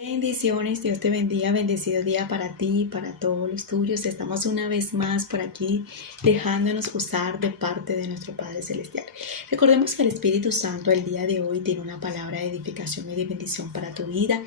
Bendiciones, Dios te bendiga, bendecido día para ti y para todos los tuyos. Estamos una vez más por aquí dejándonos usar de parte de nuestro Padre Celestial. Recordemos que el Espíritu Santo el día de hoy tiene una palabra de edificación y de bendición para tu vida.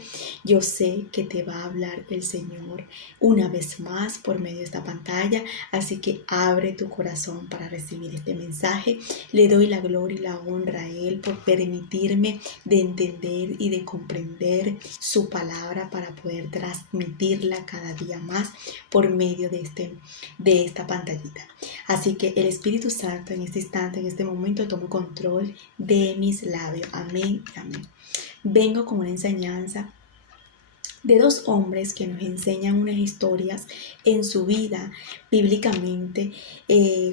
Yo sé que te va a hablar el Señor una vez más por medio de esta pantalla, así que abre tu corazón para recibir este mensaje. Le doy la gloria y la honra a Él por permitirme de entender y de comprender su palabra para poder transmitirla cada día más por medio de esta pantallita. Así que el Espíritu Santo en este instante, en este momento, tome control de mis labios. Amén, amén. Vengo con una enseñanza de dos hombres que nos enseñan unas historias en su vida bíblicamente,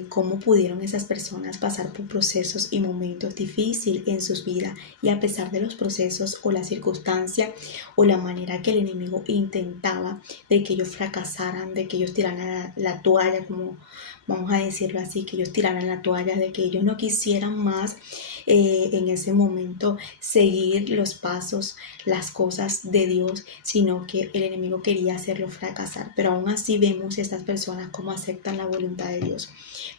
cómo pudieron esas personas pasar por procesos y momentos difíciles en sus vidas, y a pesar de los procesos o la circunstancia o la manera que el enemigo intentaba de que ellos fracasaran, de que ellos tiraran la toalla, como vamos a decirlo así, que ellos tiraran la toalla, de que ellos no quisieran más en ese momento seguir los pasos, las cosas de Dios, sino que el enemigo quería hacerlo fracasar. Pero aún así vemos estas personas cómo aceptan la voluntad de Dios.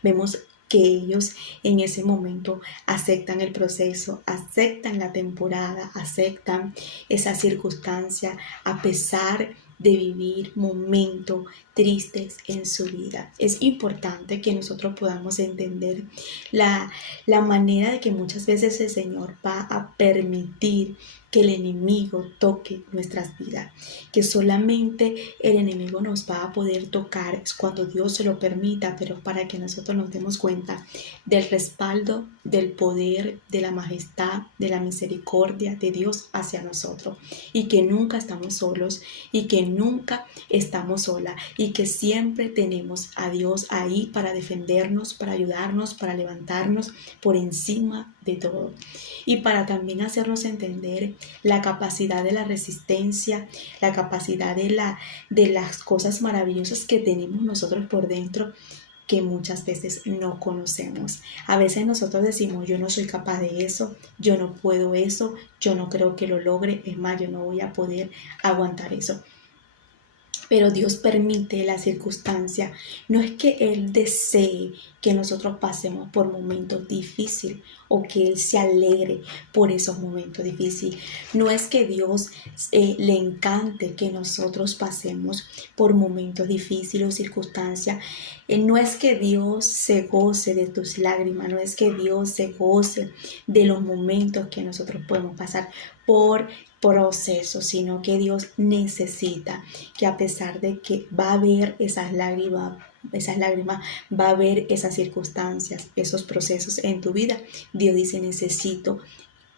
Vemos que ellos en ese momento aceptan el proceso, aceptan la temporada, aceptan esa circunstancia a pesar de vivir momentos tristes en su vida. Es importante que nosotros podamos entender la manera de que muchas veces el Señor va a permitir que el enemigo toque nuestras vidas, que solamente el enemigo nos va a poder tocar cuando Dios se lo permita, pero para que nosotros nos demos cuenta del respaldo, del poder, de la majestad, de la misericordia de Dios hacia nosotros, y que nunca estamos solos y que nunca estamos solas, y que siempre tenemos a Dios ahí para defendernos, para ayudarnos, para levantarnos por encima de todo, y para también hacernos entender la capacidad de la resistencia, la capacidad de las cosas maravillosas que tenemos nosotros por dentro, que muchas veces no conocemos. A veces nosotros decimos: yo no soy capaz de eso, yo no puedo eso, yo no creo que lo logre, es más, yo no voy a poder aguantar eso. Pero Dios permite la circunstancia. No es que Él desee que nosotros pasemos por momentos difíciles o que Él se alegre por esos momentos difíciles. No es que Dios le encante que nosotros pasemos por momentos difíciles o circunstancias. No es que Dios se goce de tus lágrimas, no es que Dios se goce de los momentos que nosotros podemos pasar por proceso, sino que Dios necesita que, a pesar de que va a haber esas lágrimas, va a haber esas circunstancias, esos procesos en tu vida, Dios dice: necesito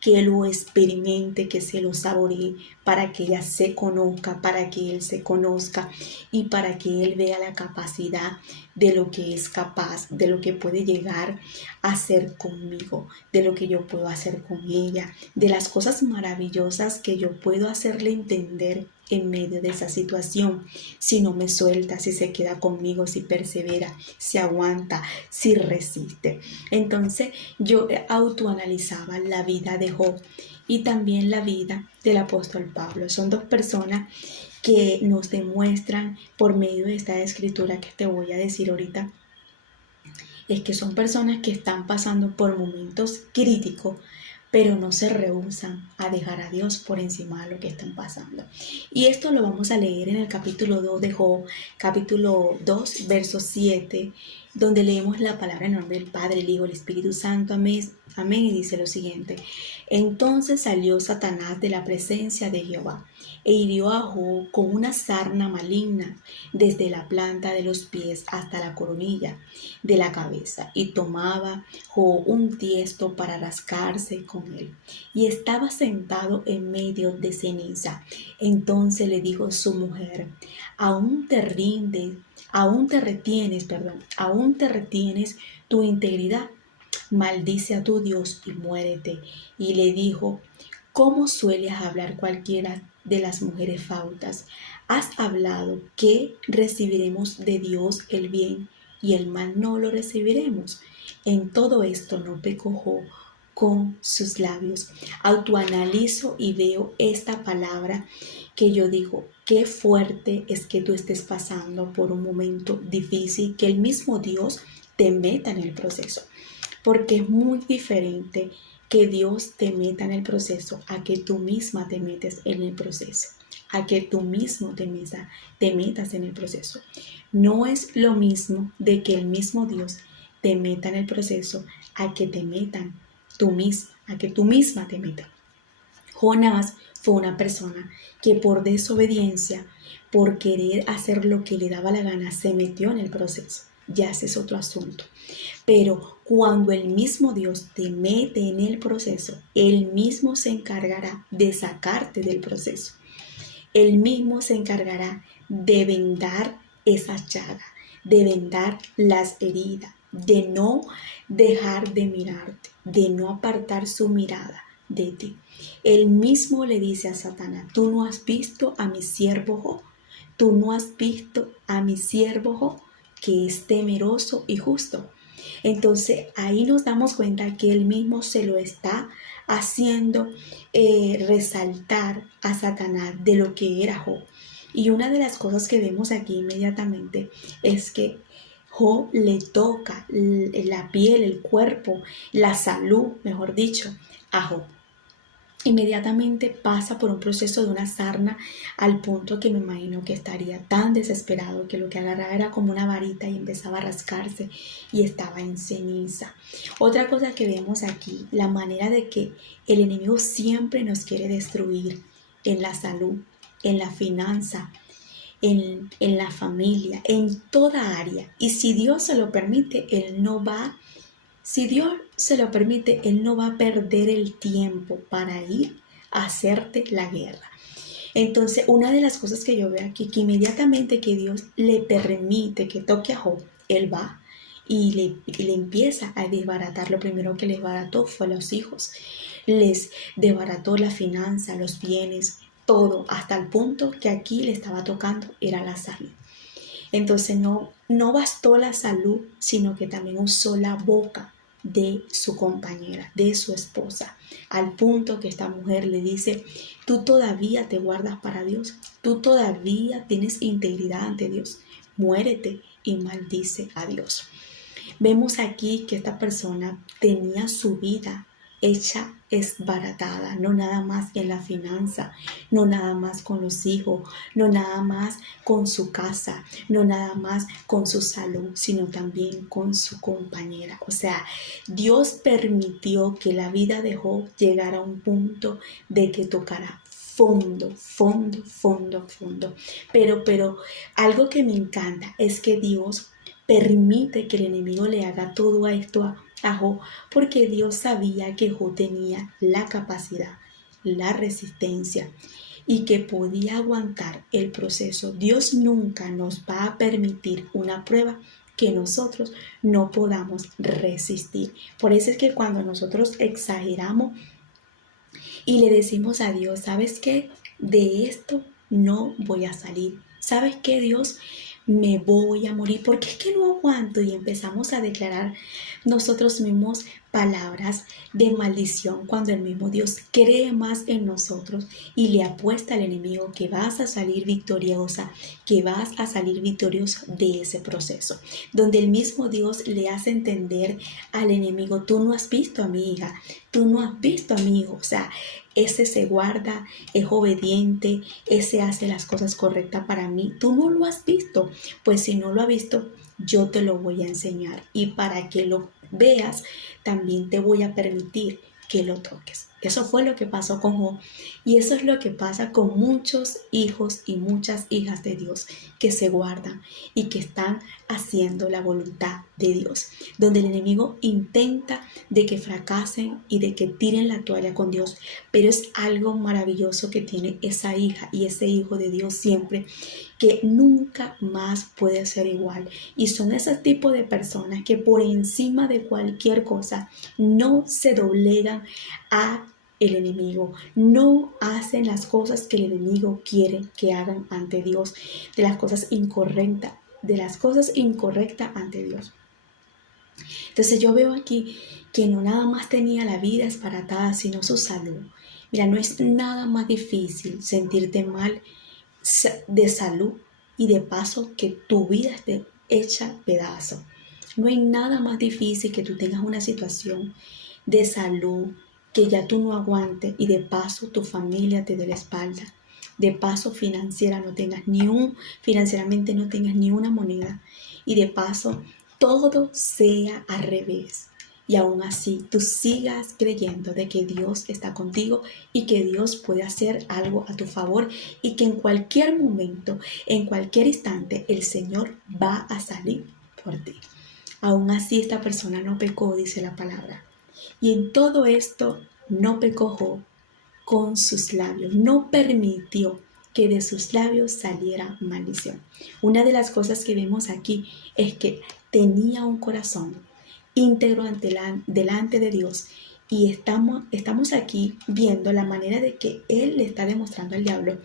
que lo experimente, que se lo saboree, para que ella se conozca, para que él se conozca, y para que él vea la capacidad de lo que es capaz, de lo que puede llegar a hacer conmigo, de lo que yo puedo hacer con ella, de las cosas maravillosas que yo puedo hacerle entender en medio de esa situación, si no me suelta, si se queda conmigo, si persevera, si aguanta, si resiste. Entonces yo autoanalizaba la vida de Job y también la vida del apóstol Pablo. Son dos personas que nos demuestran por medio de esta escritura que te voy a decir ahorita, es que son personas que están pasando por momentos críticos, pero no se rehúsan a dejar a Dios por encima de lo que están pasando. Y esto lo vamos a leer en el capítulo 2 de Job, capítulo 2, verso 7, donde leemos la palabra en nombre del Padre, el Hijo, el Espíritu Santo. Amén, amén, y dice lo siguiente: entonces salió Satanás de la presencia de Jehová e hirió a Job con una sarna maligna desde la planta de los pies hasta la coronilla de la cabeza, y tomaba Job un tiesto para rascarse con él, y estaba sentado en medio de ceniza. Entonces le dijo su mujer: aún te retienes tu integridad, maldice a tu Dios y muérete. Y le dijo: ¿cómo sueles hablar cualquiera de las mujeres fautas? Has hablado que recibiremos de Dios el bien, y el mal no lo recibiremos. En todo esto no pecó Job con sus labios. Autoanalizo y veo esta palabra que yo digo, qué fuerte es que tú estés pasando por un momento difícil, que el mismo Dios te meta en el proceso, porque es muy diferente que Dios te meta en el proceso a que tú misma te metes en el proceso, a que tú mismo te metas en el proceso. No es lo mismo de que el mismo Dios te meta en el proceso a que te metan tú misma, a que tú misma te metas. Jonás fue una persona que por desobediencia, por querer hacer lo que le daba la gana, se metió en el proceso. Ya ese es otro asunto. Pero cuando el mismo Dios te mete en el proceso, Él mismo se encargará de sacarte del proceso. Él mismo se encargará de vendar esa llaga, de vendar las heridas, de no dejar de mirarte, de no apartar su mirada de ti. Él mismo le dice a Satanás, tú no has visto a mi siervo Job, tú no has visto a mi siervo Job, que es temeroso y justo. Entonces ahí nos damos cuenta que él mismo se lo está haciendo resaltar a Satanás de lo que era Job. Y una de las cosas que vemos aquí inmediatamente es que Job le toca la piel, el cuerpo, la salud, mejor dicho, a Job. Inmediatamente pasa por un proceso de una sarna al punto que me imagino que estaría tan desesperado que lo que agarraba era como una varita y empezaba a rascarse y estaba en ceniza. Otra cosa que vemos aquí, la manera de que el enemigo siempre nos quiere destruir en la salud, en la finanza, en la familia, en toda área. Y si Dios se lo permite, si Dios se lo permite, Él no va a perder el tiempo para ir a hacerte la guerra. Entonces, una de las cosas que yo veo aquí, que inmediatamente que Dios le permite que toque a Job, Él va y le empieza a desbaratar. Lo primero que les desbarató fue a los hijos. Les desbarató la finanza, los bienes, todo, hasta el punto que aquí le estaba tocando era la salud. Entonces no bastó la salud, sino que también usó la boca de su compañera, de su esposa, al punto que esta mujer le dice, tú todavía te guardas para Dios, tú todavía tienes integridad ante Dios, muérete y maldice a Dios. Vemos aquí que esta persona tenía su vida hecha esbaratada, no nada más en la finanza, no nada más con los hijos, no nada más con su casa, no nada más con su salud, sino también con su compañera. O sea, Dios permitió que la vida de Job llegara a un punto de que tocara fondo. Pero algo que me encanta es que Dios permite que el enemigo le haga todo esto a Job, porque Dios sabía que Job tenía la capacidad, la resistencia y que podía aguantar el proceso. Dios nunca nos va a permitir una prueba que nosotros no podamos resistir. Por eso es que cuando nosotros exageramos y le decimos a Dios, ¿sabes qué? De esto no voy a salir. ¿Sabes qué, Dios? Me voy a morir porque es que no aguanto, y empezamos a declarar nosotros mismos palabras de maldición cuando el mismo Dios cree más en nosotros y le apuesta al enemigo que vas a salir victoriosa, que vas a salir victorioso de ese proceso, donde el mismo Dios le hace entender al enemigo, tú no has visto a mi hija, tú no has visto a mi hijo, o sea, ese se guarda, es obediente, ese hace las cosas correctas para mí. Tú no lo has visto, pues si no lo has visto, yo te lo voy a enseñar. Y para que lo veas, también te voy a permitir que lo toques. Eso fue lo que pasó con Job y eso es lo que pasa con muchos hijos y muchas hijas de Dios que se guardan y que están haciendo la voluntad de Dios, donde el enemigo intenta de que fracasen y de que tiren la toalla con Dios, pero es algo maravilloso que tiene esa hija y ese hijo de Dios siempre, que nunca más puede ser igual, y son ese tipo de personas que por encima de cualquier cosa no se doblegan a el enemigo, no hacen las cosas que el enemigo quiere que hagan ante Dios, de las cosas incorrectas ante Dios. Entonces yo veo aquí que no nada más tenía la vida esparatada, sino su salud. Mira, no es nada más difícil sentirte mal de salud y de paso que tu vida esté hecha pedazo. No hay nada más difícil que tú tengas una situación de salud que ya tú no aguantes y de paso tu familia te dé la espalda. De paso financieramente no tengas ni una moneda y de paso todo sea al revés. Y aún así tú sigas creyendo de que Dios está contigo y que Dios puede hacer algo a tu favor y que en cualquier momento, en cualquier instante, el Señor va a salir por ti. Aún así esta persona no pecó, dice la palabra. Y en todo esto no pecó Job con sus labios, no permitió que de sus labios saliera maldición. Una de las cosas que vemos aquí es que tenía un corazón íntegro delante de Dios y estamos aquí viendo la manera de que Él le está demostrando al diablo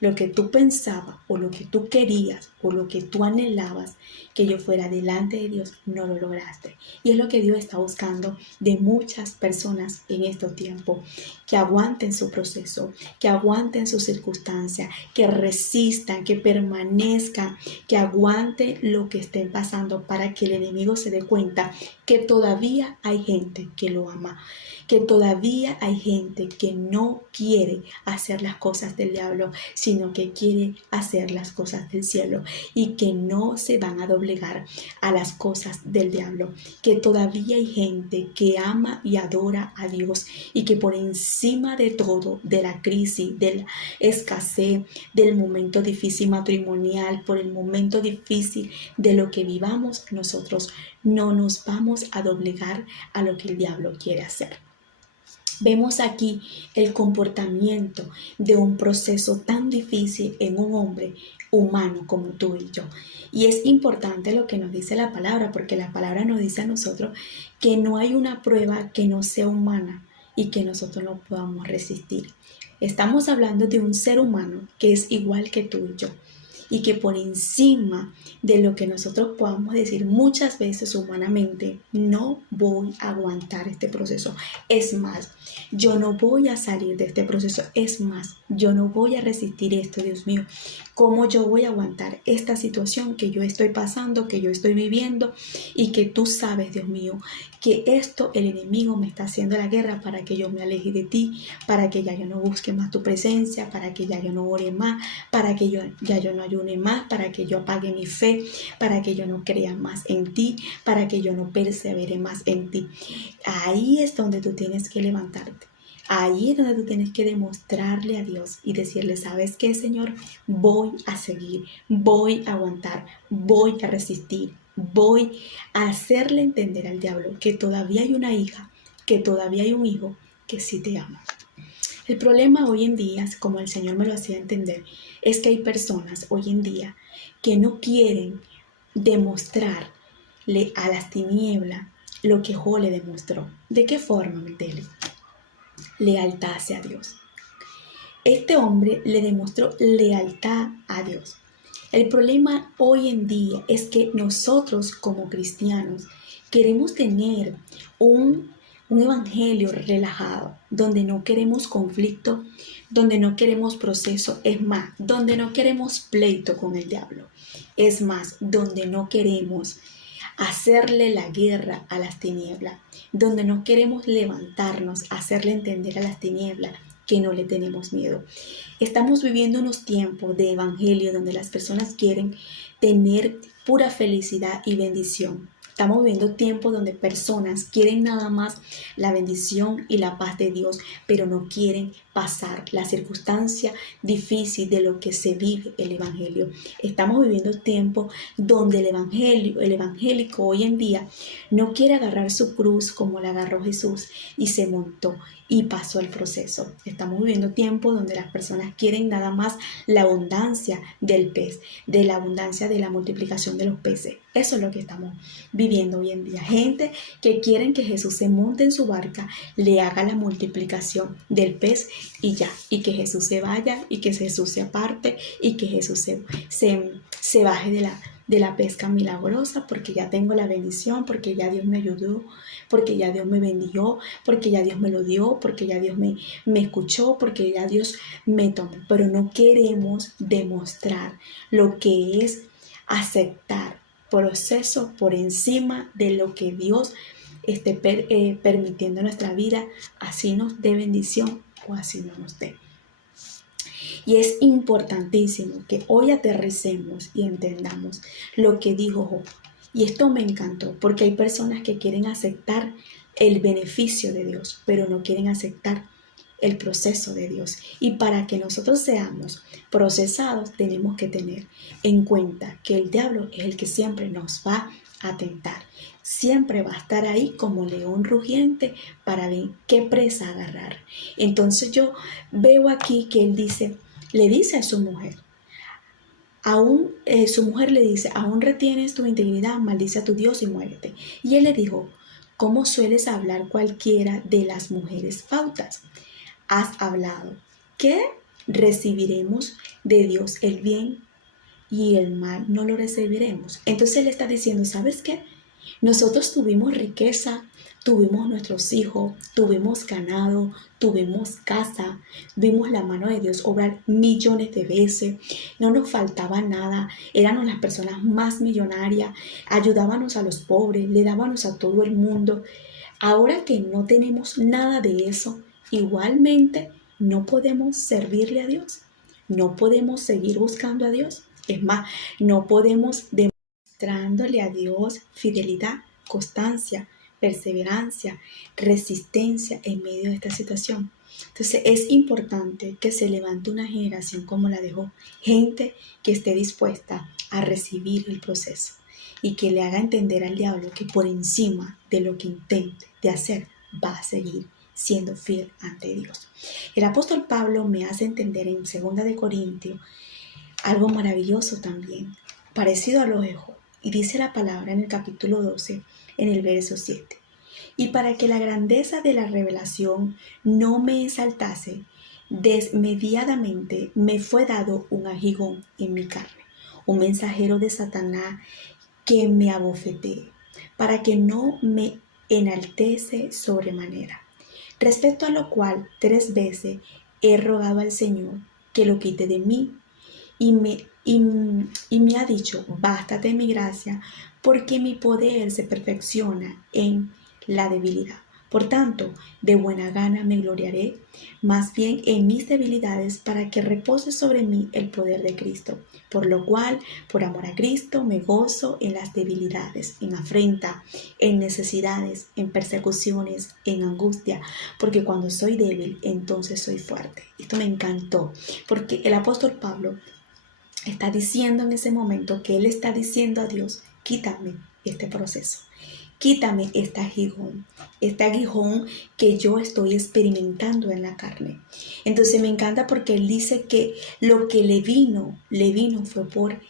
lo que tú pensabas o lo que tú querías o lo que tú anhelabas que yo fuera delante de Dios, no lo lograste. Y es lo que Dios está buscando de muchas personas en estos tiempos, que aguanten su proceso, que aguanten sus circunstancias, que resistan, que permanezcan, que aguanten lo que estén pasando para que el enemigo se dé cuenta que todavía hay gente que lo ama, que todavía hay gente que no quiere hacer las cosas del diablo, sino que quiere hacer las cosas del cielo y que no se van a doblegar a las cosas del diablo, que todavía hay gente que ama y adora a Dios y que por encima de todo, de la crisis, de la escasez, del momento difícil matrimonial, por el momento difícil de lo que vivamos, nosotros no nos vamos a doblegar a lo que el diablo quiere hacer. Vemos aquí el comportamiento de un proceso tan difícil en un hombre humano como tú y yo. Y es importante lo que nos dice la palabra, porque la palabra nos dice a nosotros que no hay una prueba que no sea humana y que nosotros no podamos resistir. Estamos hablando de un ser humano que es igual que tú y yo, y que por encima de lo que nosotros podamos decir muchas veces humanamente, no voy a aguantar este proceso. Es más, yo no voy a salir de este proceso. Es más, yo no voy a resistir esto, Dios mío. ¿Cómo yo voy a aguantar esta situación que yo estoy pasando, que yo estoy viviendo y que tú sabes, Dios mío, que esto el enemigo me está haciendo la guerra para que yo me aleje de ti, para que ya yo no busque más tu presencia, para que ya yo no ore más, para que yo no ayune más, para que yo apague mi fe, para que yo no crea más en ti, para que yo no persevere más en ti? Ahí es donde tú tienes que levantarte. Ahí es donde tú tienes que demostrarle a Dios y decirle, ¿sabes qué, Señor? Voy a seguir, voy a aguantar, voy a resistir, voy a hacerle entender al diablo que todavía hay una hija, que todavía hay un hijo que sí te ama. El problema hoy en día, como el Señor me lo hacía entender, es que hay personas hoy en día que no quieren demostrarle a las tinieblas lo que Job le demostró. ¿De qué forma, Metele? Lealtad hacia Dios. Este hombre le demostró lealtad a Dios. El problema hoy en día es que nosotros como cristianos queremos tener un evangelio relajado, donde no queremos conflicto, donde no queremos proceso, es más, donde no queremos pleito con el diablo, es más, donde no queremos hacerle la guerra a las tinieblas, donde no queremos levantarnos, hacerle entender a las tinieblas que no le tenemos miedo. Estamos viviendo unos tiempos de evangelio donde las personas quieren tener pura felicidad y bendición. Estamos viviendo tiempos donde personas quieren nada más la bendición y la paz de Dios, pero no quieren pasar la circunstancia difícil de lo que se vive el evangelio. Estamos viviendo tiempos donde el evangélico hoy en día no quiere agarrar su cruz como la agarró Jesús y se montó y pasó el proceso. Estamos viviendo tiempos donde las personas quieren nada más la abundancia del pez, de la abundancia de la multiplicación de los peces. Eso es lo que estamos viviendo hoy en día. Gente que quieren que Jesús se monte en su barca, le haga la multiplicación del pez y ya, y que Jesús se vaya y que Jesús se aparte y que Jesús se baje de la pesca milagrosa, porque ya tengo la bendición, porque ya Dios me ayudó, porque ya Dios me bendijo, porque ya Dios me lo dio, porque ya Dios me escuchó, porque ya Dios me tomó. Pero no queremos demostrar lo que es aceptar proceso por encima de lo que Dios esté permitiendo en nuestra vida, así nos dé bendición o así no nos dé. Y es importantísimo que hoy aterricemos y entendamos lo que dijo Job. Y esto me encantó, porque hay personas que quieren aceptar el beneficio de Dios, pero no quieren aceptar el proceso de Dios. Y para que nosotros seamos procesados, tenemos que tener en cuenta que el diablo es el que siempre nos va a tentar. Siempre va a estar ahí como león rugiente para ver qué presa agarrar. Entonces yo veo aquí que él le dice a su mujer, su mujer le dice, aún retienes tu integridad, maldice a tu Dios y muérete. Y él le dijo, ¿cómo sueles hablar cualquiera de las mujeres fautas? Has hablado que recibiremos de Dios el bien y el mal no lo recibiremos. Entonces él está diciendo, ¿sabes qué? Nosotros tuvimos riqueza, tuvimos nuestros hijos, tuvimos ganado, tuvimos casa, vimos la mano de Dios obrar millones de veces, no nos faltaba nada, éramos las personas más millonarias, ayudábamos a los pobres, le dábamos a todo el mundo. Ahora que no tenemos nada de eso, igualmente no podemos servirle a Dios, no podemos seguir buscando a Dios. Es más, no podemos demostrándole a Dios fidelidad, constancia, perseverancia, resistencia en medio de esta situación. Entonces es importante que se levante una generación como la de Job, gente que esté dispuesta a recibir el proceso y que le haga entender al diablo que por encima de lo que intente de hacer, va a seguir siendo fiel ante Dios. El apóstol Pablo me hace entender en 2 de Corintios algo maravilloso también, parecido a lo de Job. Y dice la palabra en el capítulo 12, en el verso 7. Y para que la grandeza de la revelación no me exaltase, desmedidamente me fue dado un aguijón en mi carne, un mensajero de Satanás que me abofetee, para que no me enaltece sobremanera. Respecto a lo cual 3 veces he rogado al Señor que lo quite de mí, y me ha dicho, bástate mi gracia, porque mi poder se perfecciona en la debilidad. Por tanto, de buena gana me gloriaré, más bien en mis debilidades, para que repose sobre mí el poder de Cristo. Por lo cual, por amor a Cristo, me gozo en las debilidades, en afrenta, en necesidades, en persecuciones, en angustia, porque cuando soy débil, entonces soy fuerte. Esto me encantó, porque el apóstol Pablo está diciendo en ese momento que él está diciendo a Dios, quítame este proceso. Quítame este aguijón que yo estoy experimentando en la carne. Entonces me encanta porque él dice que lo que le vino fue por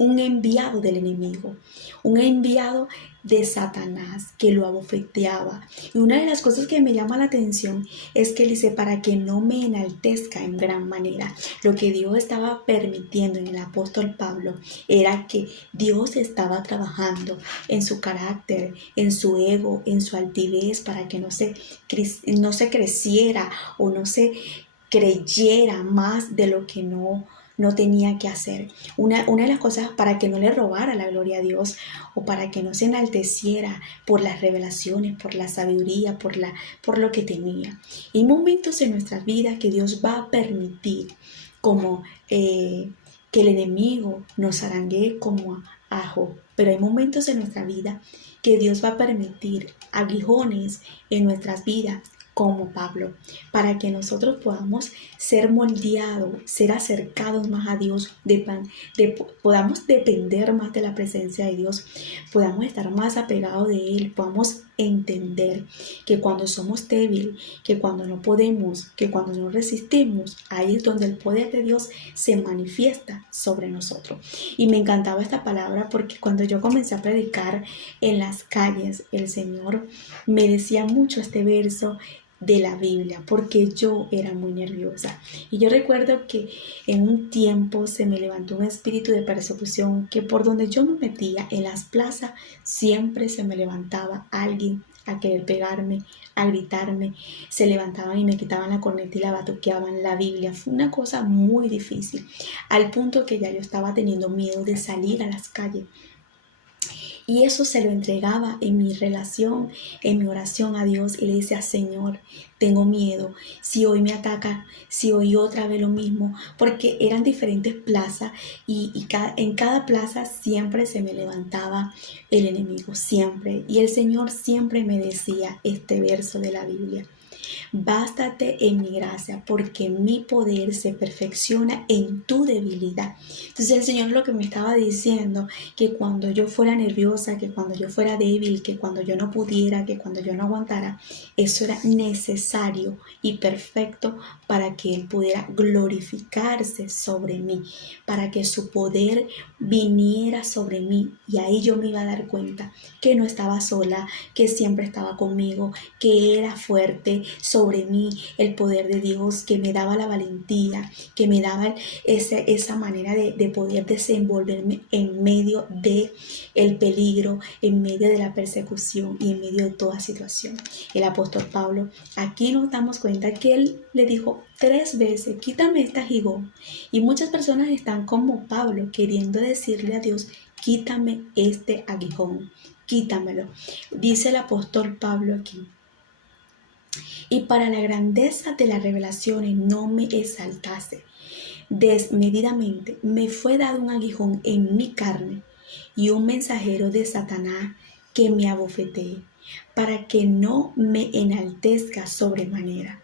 un enviado del enemigo, un enviado de Satanás que lo abofeteaba. Y una de las cosas que me llama la atención es que él dice, para que no me enaltezca en gran manera. Lo que Dios estaba permitiendo en el apóstol Pablo era que Dios estaba trabajando en su carácter, en su ego, en su altivez, para que no se creciera o no se creyera más de lo que no tenía que hacer. Una de las cosas para que no le robara la gloria a Dios o para que no se enalteciera por las revelaciones, por la sabiduría, por lo que tenía. Hay momentos en nuestras vidas que Dios va a permitir como que el enemigo nos haranguee como a Job. Pero hay momentos en nuestra vida que Dios va a permitir aguijones en nuestras vidas como Pablo, para que nosotros podamos ser moldeados, ser acercados más a Dios, podamos depender más de la presencia de Dios, podamos estar más apegados de Él, podamos entender que cuando somos débiles, que cuando no podemos, que cuando no resistimos, ahí es donde el poder de Dios se manifiesta sobre nosotros. Y me encantaba esta palabra porque cuando yo comencé a predicar en las calles, el Señor me decía mucho este verso, de la Biblia, porque yo era muy nerviosa. Y yo recuerdo que en un tiempo se me levantó un espíritu de persecución, que por donde yo me metía en las plazas siempre se me levantaba alguien a querer pegarme, a gritarme. Se levantaban y me quitaban la corneta y la batuqueaban la Biblia. Fue una cosa muy difícil, al punto que ya yo estaba teniendo miedo de salir a las calles. Y eso se lo entregaba en mi relación, en mi oración a Dios, y le decía: Señor, tengo miedo, si hoy me ataca, si hoy otra vez lo mismo, porque eran diferentes plazas y en cada plaza siempre se me levantaba el enemigo, siempre. Y el Señor siempre me decía este verso de la Biblia: bástate en mi gracia, porque mi poder se perfecciona en tu debilidad. Entonces el Señor lo que me estaba diciendo, que cuando yo fuera nerviosa, que cuando yo fuera débil, que cuando yo no pudiera, que cuando yo no aguantara, eso era necesario y perfecto para que Él pudiera glorificarse sobre mí, para que su poder viniera sobre mí. Y ahí yo me iba a dar cuenta que no estaba sola, que siempre estaba conmigo, que era fuerte sobre mí el poder de Dios, que me daba la valentía, que me daba esa manera de poder desenvolverme en medio de el peligro, en medio de la persecución y en medio de toda situación. El apóstol Pablo, aquí nos damos cuenta que él le dijo 3 veces: quítame este aguijón. Y muchas personas están como Pablo, queriendo decirle a Dios: quítame este aguijón, quítamelo. Dice el apóstol Pablo aquí: y para la grandeza de las revelaciones no me exaltase desmedidamente, me fue dado un aguijón en mi carne y un mensajero de Satanás que me abofetee, para que no me enaltezca sobremanera.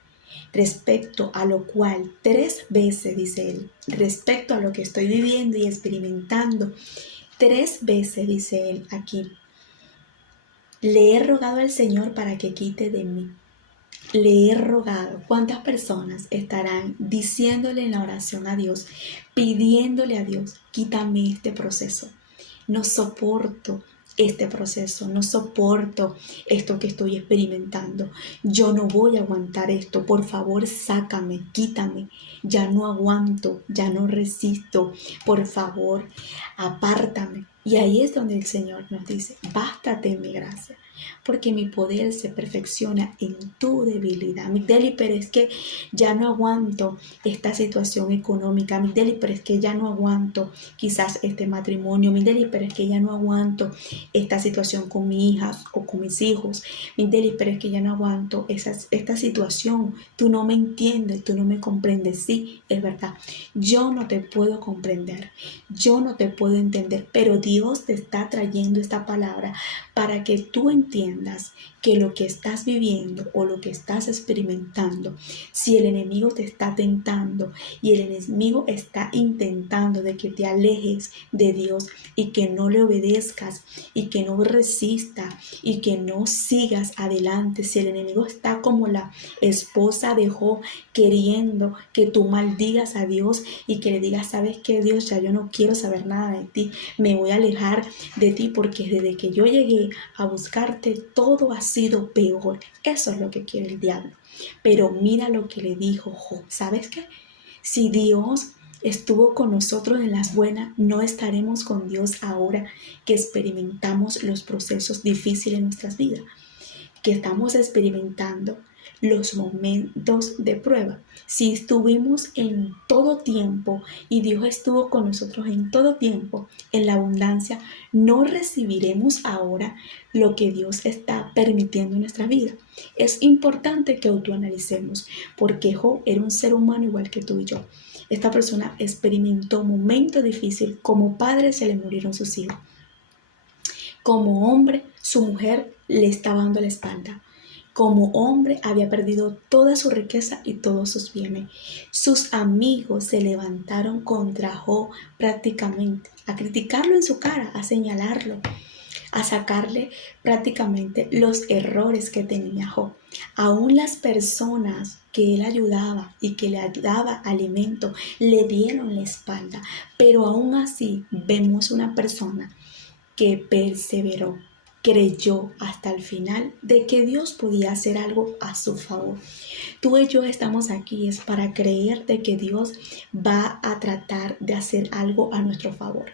Respecto a lo cual 3 veces, dice él, respecto a lo que estoy viviendo y experimentando, 3 veces, dice él aquí, le he rogado al Señor para que quite de mí. Le he rogado. ¿Cuántas personas estarán diciéndole en la oración a Dios, pidiéndole a Dios: quítame este proceso? No soporto este proceso, no soporto esto que estoy experimentando. Yo no voy a aguantar esto. Por favor, sácame, quítame. Ya no aguanto, ya no resisto. Por favor, apártame. Y ahí es donde el Señor nos dice: bástate en mi gracia, porque mi poder se perfecciona en tu debilidad. Migdeli, pero es que ya no aguanto esta situación económica. Migdeli, pero es que ya no aguanto quizás este matrimonio. Migdeli, pero es que ya no aguanto esta situación con mi hija o con mis hijos. Migdeli, pero es que ya no aguanto esta situación. Tú no me entiendes, tú no me comprendes. Sí, es verdad. Yo no te puedo comprender, yo no te puedo entender, pero Dios te está trayendo esta palabra para que tú entiendas que lo que estás viviendo o lo que estás experimentando, si el enemigo te está tentando y el enemigo está intentando de que te alejes de Dios y que no le obedezcas y que no resistas y que no sigas adelante, si el enemigo está como la esposa de Job, queriendo que tú maldigas a Dios y que le digas: ¿sabes qué, Dios? Ya yo no quiero saber nada de ti, me voy a alejar de ti porque desde que yo llegué a buscarte todo ha sido peor. Eso es lo que quiere el diablo. Pero mira lo que le dijo Job. ¿Sabes qué? Si Dios estuvo con nosotros en las buenas, no estaremos con Dios ahora que experimentamos los procesos difíciles en nuestras vidas, que estamos experimentando los momentos de prueba. Si estuvimos en todo tiempo y Dios estuvo con nosotros en todo tiempo, en la abundancia, no recibiremos ahora lo que Dios está permitiendo en nuestra vida. Es importante que autoanalicemos, porque Job era un ser humano igual que tú y yo. Esta persona experimentó momentos difíciles. Como padre se le murieron sus hijos. Como hombre, su mujer le estaba dando la espalda. Como hombre, había perdido toda su riqueza y todos sus bienes. Sus amigos se levantaron contra Job prácticamente, a criticarlo en su cara, a señalarlo, a sacarle prácticamente los errores que tenía Job. Aún las personas que él ayudaba y que le daba alimento le dieron la espalda, pero aún así vemos una persona que perseveró, creyó hasta el final de que Dios podía hacer algo a su favor. Tú y yo estamos aquí es para creer de que Dios va a tratar de hacer algo a nuestro favor.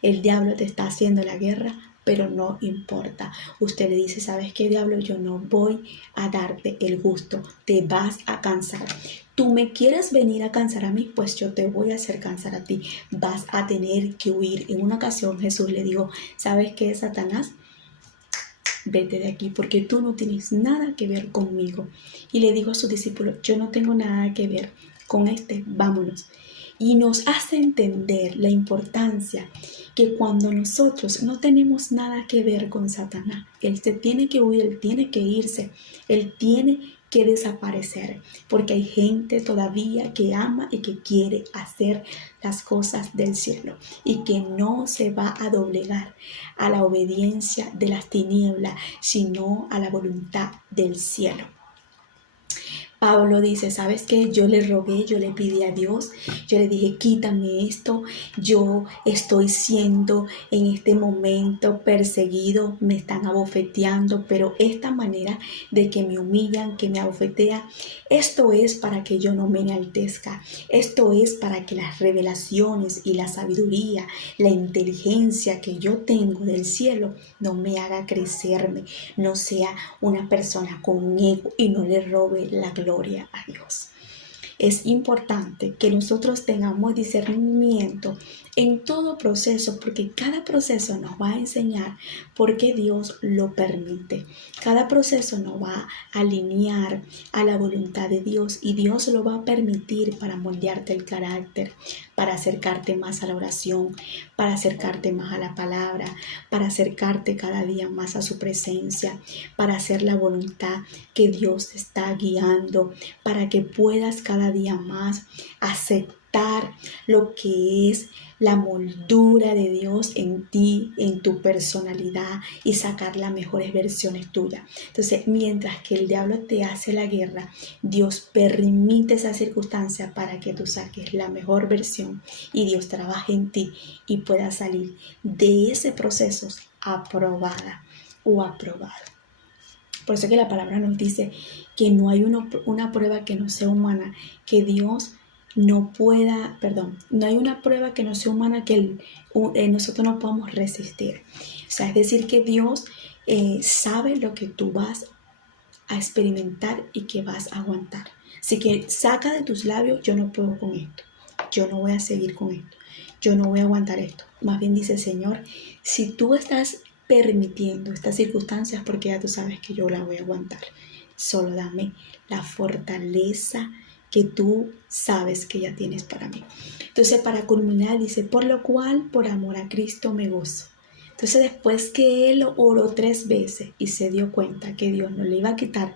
El diablo te está haciendo la guerra, pero no importa. Usted le dice, ¿sabes qué, diablo? Yo no voy a darte el gusto. Te vas a cansar. Tú me quieres venir a cansar a mí, pues yo te voy a hacer cansar a ti. Vas a tener que huir. En una ocasión Jesús le dijo, ¿sabes qué, Satanás? Vete de aquí porque tú no tienes nada que ver conmigo. Y le dijo a sus discípulos, yo no tengo nada que ver con vámonos. Y nos hace entender la importancia que cuando nosotros no tenemos nada que ver con Satanás, él se tiene que huir, él tiene que irse, él tiene que desaparecer, porque hay gente todavía que ama y que quiere hacer las cosas del cielo y que no se va a doblegar a la obediencia de las tinieblas, sino a la voluntad del cielo. Pablo dice, ¿sabes qué? Yo le rogué, yo le pedí a Dios, yo le dije, quítame esto, yo estoy siendo en este momento perseguido, me están abofeteando, pero esta manera de que me humillan, que me abofetean, esto es para que yo no me enaltezca, esto es para que las revelaciones y la sabiduría, la inteligencia que yo tengo del cielo no me haga crecerme, no sea una persona con un ego y no le robe la gloria a Dios. Es importante que nosotros tengamos discernimiento en todo proceso, porque cada proceso nos va a enseñar por qué Dios lo permite. Cada proceso nos va a alinear a la voluntad de Dios y Dios lo va a permitir para moldearte el carácter, para acercarte más a la oración, para acercarte más a la palabra, para acercarte cada día más a su presencia, para hacer la voluntad que Dios te está guiando, para que puedas cada día más aceptar lo que es la moldura de Dios en ti, en tu personalidad y sacar las mejores versiones tuyas. Entonces, mientras que el diablo te hace la guerra, Dios permite esa circunstancia para que tú saques la mejor versión y Dios trabaje en ti y puedas salir de ese proceso aprobada o aprobado. Por eso que la palabra nos dice que no hay una prueba que no sea humana, que Dios no pueda, no hay una prueba que no sea humana que nosotros no podamos resistir. O sea, es decir, que Dios sabe lo que tú vas a experimentar y que vas a aguantar. Así que saca de tus labios, yo no puedo con esto, yo no voy a seguir con esto, yo no voy a aguantar esto. Más bien dice, Señor, si tú estás permitiendo estas circunstancias, porque ya tú sabes que yo la voy a aguantar, solo dame la fortaleza que tú sabes que ya tienes para mí. Entonces, para culminar, dice, por lo cual, por amor a Cristo me gozo. Entonces, después que él oró 3 veces y se dio cuenta que Dios no le iba a quitar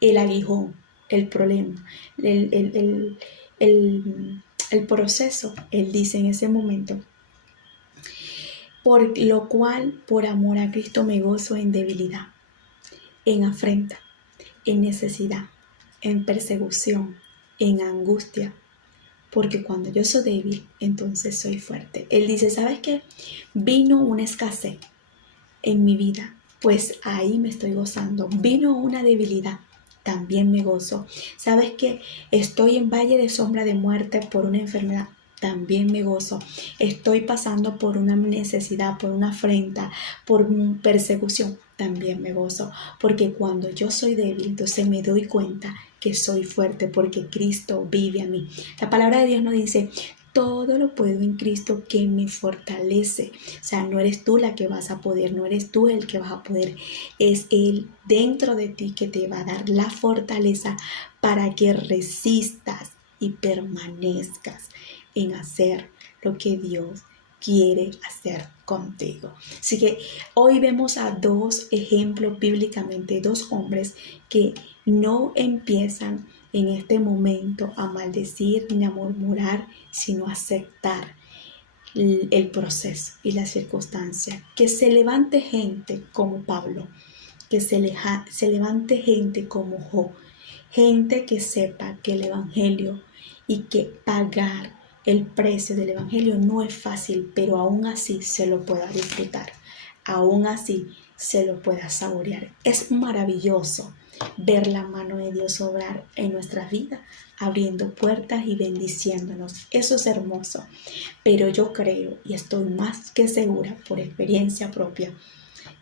el aguijón, el problema, el proceso, él dice en ese momento, por lo cual, por amor a Cristo me gozo en debilidad, en afrenta, en necesidad, en persecución, en angustia, porque cuando yo soy débil, entonces soy fuerte. Él dice, ¿sabes qué? Vino una escasez en mi vida, pues ahí me estoy gozando. Vino una debilidad, también me gozo. ¿Sabes qué? Estoy en valle de sombra de muerte por una enfermedad, también me gozo. Estoy pasando por una necesidad, por una afrenta, por persecución, también me gozo. Porque cuando yo soy débil, entonces me doy cuenta que soy fuerte porque Cristo vive en mí. La palabra de Dios nos dice, todo lo puedo en Cristo que me fortalece. O sea, no eres tú la que vas a poder, no eres tú el que vas a poder. Es Él dentro de ti que te va a dar la fortaleza para que resistas y permanezcas en hacer lo que Dios quiere hacer contigo. Así que hoy vemos a 2 ejemplos bíblicamente, 2 hombres que no empiezan en este momento a maldecir ni a murmurar, sino a aceptar el proceso y la circunstancia. Que se levante gente como Pablo, que se levante gente como Job, gente que sepa que el evangelio y que pagar el precio del evangelio no es fácil, pero aún así se lo pueda disfrutar. aún así se lo pueda saborear. Es maravilloso ver la mano de Dios obrar en nuestra vida, abriendo puertas y bendiciéndonos. Eso es hermoso. Pero yo creo y estoy más que segura por experiencia propia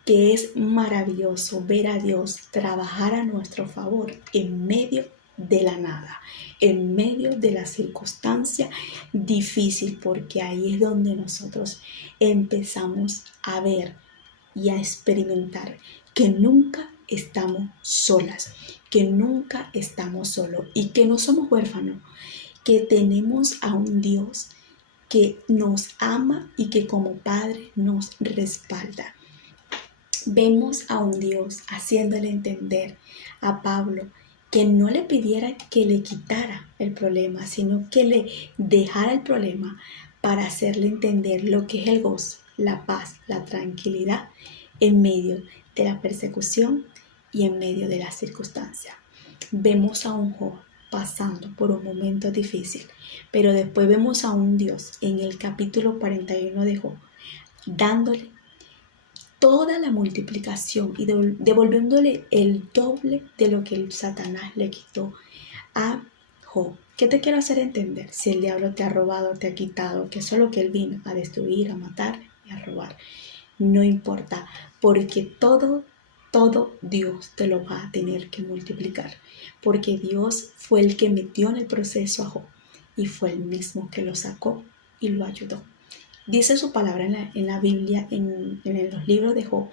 que es maravilloso ver a Dios trabajar a nuestro favor en medio de la nada, en medio de la circunstancia difícil, porque ahí es donde nosotros empezamos a ver y a experimentar que nunca estamos solas, que nunca estamos solos y que no somos huérfanos, que tenemos a un Dios que nos ama y que como Padre nos respalda. Vemos a un Dios haciéndole entender a Pablo que no le pidiera que le quitara el problema, sino que le dejara el problema para hacerle entender lo que es el gozo, la paz, la tranquilidad en medio de la persecución y en medio de las circunstancias. Vemos a un Job pasando por un momento difícil, pero después vemos a un Dios en el capítulo 41 de Job dándole toda la multiplicación y devolviéndole el doble de lo que el Satanás le quitó a Job. ¿Qué te quiero hacer entender? Si el diablo te ha robado, te ha quitado, que eso es lo que él vino a destruir, a matar y a robar. No importa, porque todo Dios te lo va a tener que multiplicar. Porque Dios fue el que metió en el proceso a Job y fue el mismo que lo sacó y lo ayudó. Dice su palabra en la Biblia, en los libros de Job,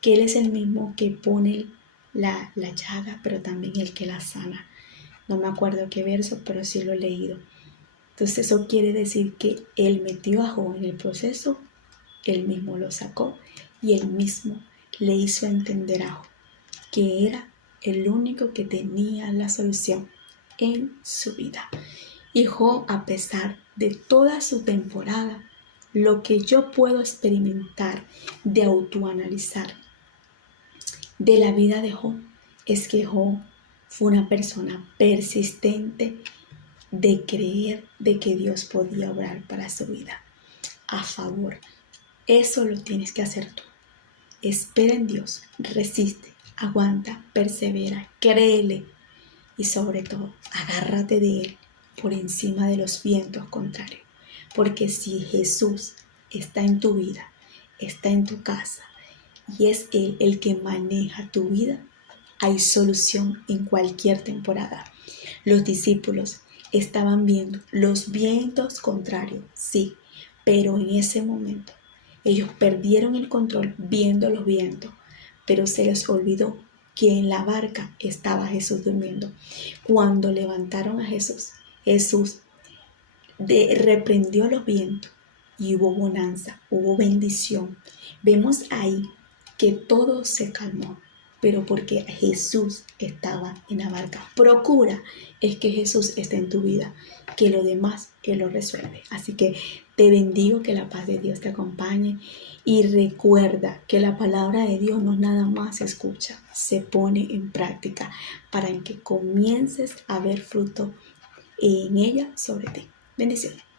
que Él es el mismo que pone la llaga, pero también el que la sana. No me acuerdo qué verso, pero sí lo he leído. Entonces eso quiere decir que Él metió a Job en el proceso, Él mismo lo sacó y Él mismo le hizo entender a Job que era el único que tenía la solución en su vida. Y Job, a pesar de toda su temporada, lo que yo puedo experimentar de autoanalizar de la vida de Job es que Job fue una persona persistente de creer de que Dios podía obrar para su vida a favor. Eso lo tienes que hacer tú. Espera en Dios, resiste, aguanta, persevera, créele y sobre todo agárrate de Él por encima de los vientos contrarios. Porque si Jesús está en tu vida, está en tu casa y es Él el que maneja tu vida, hay solución en cualquier temporada. Los discípulos estaban viendo los vientos contrarios, sí, pero en ese momento ellos perdieron el control viendo los vientos, pero se les olvidó que en la barca estaba Jesús durmiendo. Cuando levantaron a Jesús, Jesús reprendió los vientos y hubo bonanza, hubo bendición. Vemos ahí que todo se calmó, pero porque Jesús estaba en la barca. Procura es que Jesús esté en tu vida, que lo demás Él lo resuelve. Así que te bendigo, que la paz de Dios te acompañe y recuerda que la palabra de Dios no nada más se escucha, se pone en práctica para que comiences a ver fruto en ella sobre ti. Bendiciones.